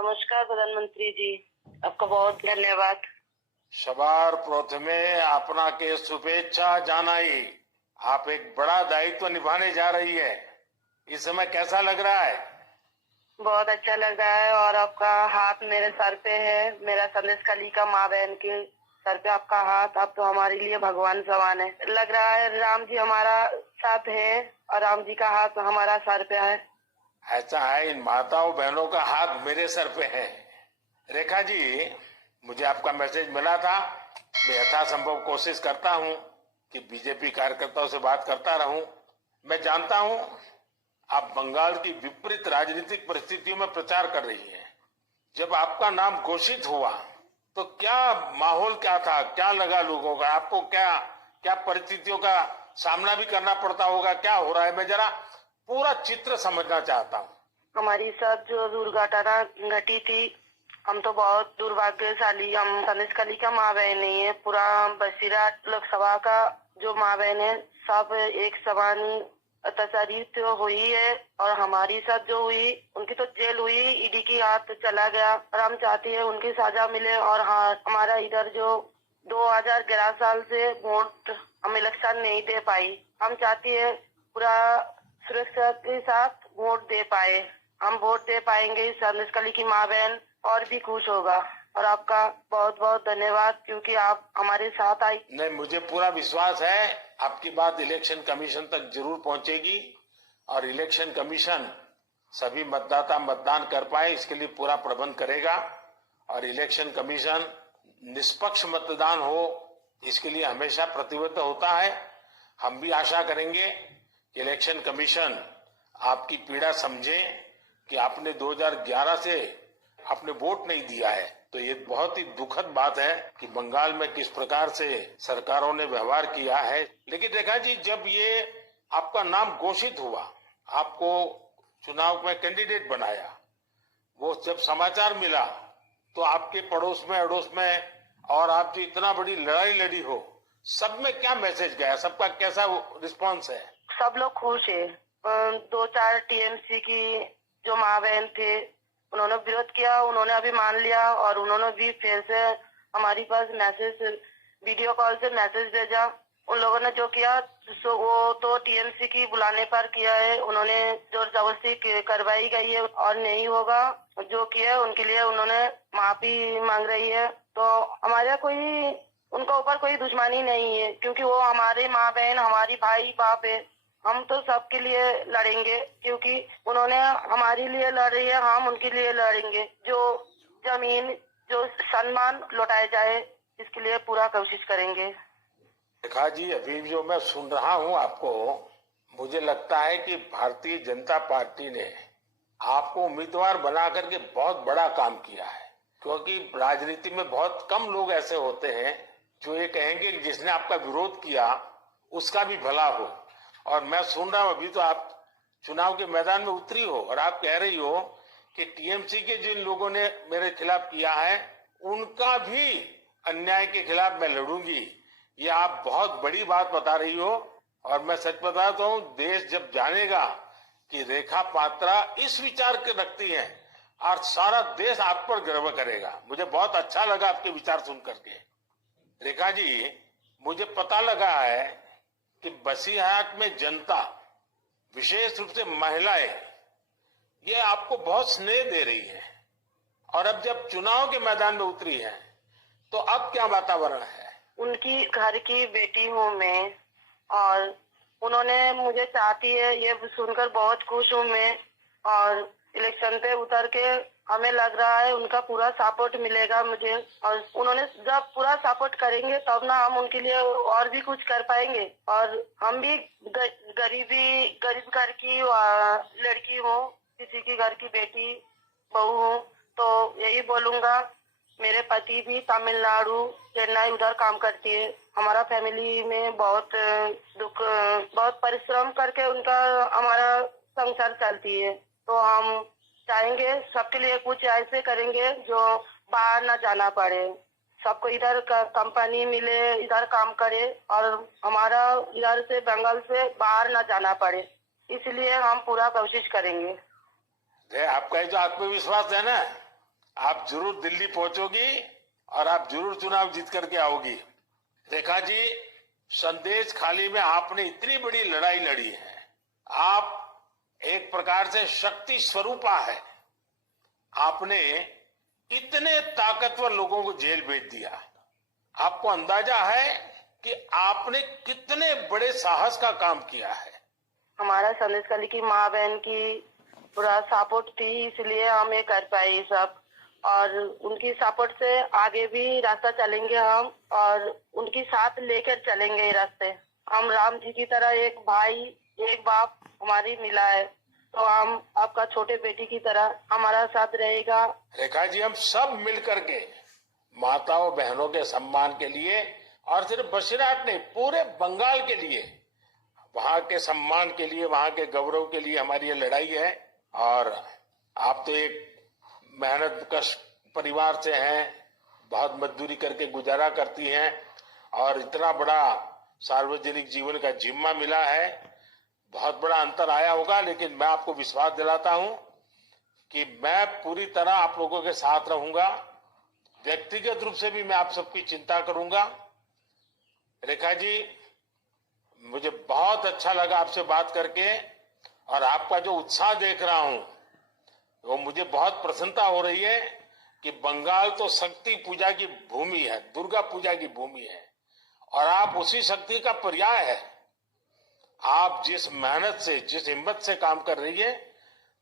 नमस्कार प्रधानमंत्री जी, आपका बहुत धन्यवाद। सवार प्रथमे अपना के शुभेच्छा जानाई। आप एक बड़ा दायित्व निभाने जा रही है, इस समय कैसा लग रहा है? बहुत अच्छा लग रहा है और आपका हाथ मेरे सर पे है। मेरा संदेश कली का माँ बहन के सर पे आपका हाथ, आप तो हमारे लिए भगवान समान है। लग रहा है राम जी हमारा साथ है और राम जी का हाथ हमारा सर पे है। ऐसा है, इन माताओं बहनों का हाथ मेरे सर पे है। रेखा जी, मुझे आपका मैसेज मिला था। मैं यथासंभव कोशिश करता हूं कि बीजेपी कार्यकर्ताओं से बात करता रहूं। मैं जानता हूं आप बंगाल की विपरीत राजनीतिक परिस्थितियों में प्रचार कर रही हैं। जब आपका नाम घोषित हुआ तो क्या माहौल क्या था, क्या लगा लोगों का? आपको क्या क्या परिस्थितियों का सामना भी करना पड़ता होगा? क्या हो रहा है, मैं जरा पूरा चित्र समझना चाहता हूँ। हमारी साथ जो दुर्घटना घटी थी, हम तो बहुत दुर्भाग्यशाली, हम संदेश कली का माँ बहन नहीं है। पूरा बसीरा लोकसभा का जो माँ बहन है सब एक समान अत्याचारित हुई है और हमारी साथ जो हुई उनकी तो जेल हुई, ईडी की हाथ चला गया और हम चाहते हैं उनकी सजा मिले। और हाँ, हमारा इधर जो 2011 साल से वोट हम इलेक्शन नहीं दे पाई, हम चाहते हैं पूरा सुरक्षा के साथ वोट दे पाए। हम वोट दे पाएंगे, संदेश कली की माँ बहन और भी खुश होगा। और आपका बहुत बहुत धन्यवाद क्योंकि आप हमारे साथ आई। नहीं, मुझे पूरा विश्वास है आपकी बात इलेक्शन कमीशन तक जरूर पहुंचेगी और इलेक्शन कमीशन सभी मतदाता मतदान कर पाए इसके लिए पूरा प्रबंध करेगा और इलेक्शन कमीशन निष्पक्ष मतदान हो इसके लिए हमेशा प्रतिबद्ध होता है। हम भी आशा करेंगे कि इलेक्शन कमीशन आपकी पीड़ा समझे कि आपने 2011 से आपने वोट नहीं दिया है, तो ये बहुत ही दुखद बात है कि बंगाल में किस प्रकार से सरकारों ने व्यवहार किया है। लेकिन रेखा जी, जब ये आपका नाम घोषित हुआ, आपको चुनाव में कैंडिडेट बनाया, वो जब समाचार मिला तो आपके पड़ोस में अड़ोस में और आप जो इतना बड़ी लड़ाई लड़ी हो, सब में क्या मैसेज गया? सबका कैसा रिस्पॉन्स है? सब लोग खुश है। 2-4 टीएमसी की जो माँ बहन थे उन्होंने विरोध किया, उन्होंने अभी मान लिया और उन्होंने भी फिर से हमारी पास मैसेज, वीडियो कॉल से मैसेज भेजा। उन लोगों ने जो किया वो तो टीएमसी की बुलाने पर किया है, उन्होंने जोर जबरदस्ती करवाई गई है और नहीं होगा। जो किया उनके लिए उन्होंने माफी मांग रही है। तो हमारा कोई उनका ऊपर कोई दुश्मनी नहीं है क्योंकि वो हमारे माँ बहन, हमारी भाई बाप है। हम तो सबके लिए लड़ेंगे क्योंकि उन्होंने हमारे लिए लड़ रही है, हम उनके लिए लड़ेंगे। जो जमीन, जो सम्मान लौटाया जाए इसके लिए पूरा कोशिश करेंगे। रेखा जी, अभी जो मैं सुन रहा हूँ आपको, मुझे लगता है कि भारतीय जनता पार्टी ने आपको उम्मीदवार बना करके बहुत बड़ा काम किया है, क्योंकि राजनीति में बहुत कम लोग ऐसे होते हैं जो ये कहेंगे कि जिसने आपका विरोध किया उसका भी भला हो। और मैं सुन रहा हूँ अभी तो आप चुनाव के मैदान में उतरी हो और आप कह रही हो कि टीएमसी के जिन लोगों ने मेरे खिलाफ किया है उनका भी अन्याय के खिलाफ मैं लड़ूंगी। ये आप बहुत बड़ी बात बता रही हो और मैं सच बताता हूँ, देश जब जानेगा कि रेखा पात्रा इस विचार के रखती हैं और सारा देश आप पर गर्व करेगा। मुझे बहुत अच्छा लगा आपके विचार सुन करके। रेखा जी, मुझे पता लगा है कि बसीरहाट में जनता, विशेष रूप से महिलाएं, ये आपको बहुत स्नेह दे रही है और अब जब चुनाव के मैदान में उतरी है तो अब क्या वातावरण है? उनकी घर की बेटी हूँ मैं और उन्होंने मुझे चाहती है, ये सुनकर बहुत खुश हूँ मैं। और इलेक्शन पे उतर के हमें लग रहा है उनका पूरा सपोर्ट मिलेगा मुझे और उन्होंने जब पूरा सपोर्ट करेंगे तब ना हम उनके लिए और भी कुछ कर पाएंगे। और हम भी गरीब घर की लड़की हूँ, किसी की घर की बेटी बहू हूँ, तो यही बोलूंगा। मेरे पति भी तमिलनाडु, चेन्नई उधर काम करती है। हमारा फैमिली में बहुत दुख, बहुत परिश्रम करके उनका हमारा संसार चलती है। तो हम चाहेंगे सबके लिए कुछ ऐसे करेंगे जो बाहर ना जाना पड़े, सबको इधर कंपनी मिले, इधर काम करे और हमारा इधर से बंगाल से बाहर ना जाना पड़े, इसलिए हम पूरा कोशिश करेंगे। आपका जो आत्मविश्वास है ना, आप जरूर दिल्ली पहुंचोगी और आप जरूर चुनाव जीत करके आओगी। रेखा जी, संदेश खाली में आपने इतनी बड़ी लड़ाई लड़ी है। आप एक प्रकार से शक्ति स्वरूपा है। आपने इतने ताकतवर लोगों को जेल भेज दिया। आपको अंदाजा है कि आपने कितने बड़े साहस का काम किया है। हमारा संदेश खाली की माँ बहन की पूरा सपोर्ट थी, इसलिए हम ये कर पाए ये सब। और उनकी सपोर्ट से आगे भी रास्ता चलेंगे हम, और उनकी साथ लेकर चलेंगे ये रास्ते। हम राम जी की तरह एक भाई एक बाप हमारी मिला है, तो हम आपका छोटे बेटी की तरह हमारा साथ रहेगा। रेखा जी, हम सब मिल करके माताओं बहनों के सम्मान के लिए, और सिर्फ बसीरहाट नहीं, पूरे बंगाल के लिए, वहां के सम्मान के लिए, वहां के गौरव के लिए हमारी ये लड़ाई है। और आप तो एक मेहनत कश परिवार से हैं, बहुत मजदूरी करके गुजारा करती हैं, और इतना बड़ा सार्वजनिक जीवन का जिम्मा मिला है। बहुत बड़ा अंतर आया होगा, लेकिन मैं आपको विश्वास दिलाता हूं कि मैं पूरी तरह आप लोगों के साथ रहूंगा। व्यक्तिगत रूप से भी मैं आप सबकी चिंता करूंगा। रेखा जी, मुझे बहुत अच्छा लगा आपसे बात करके, और आपका जो उत्साह देख रहा हूं वो मुझे बहुत प्रसन्नता हो रही है कि बंगाल तो शक्ति पूजा की भूमि है, दुर्गा पूजा की भूमि है, और आप उसी शक्ति का पर्याय है। आप जिस मेहनत से, जिस हिम्मत से काम कर रही है,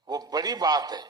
वो बड़ी बात है।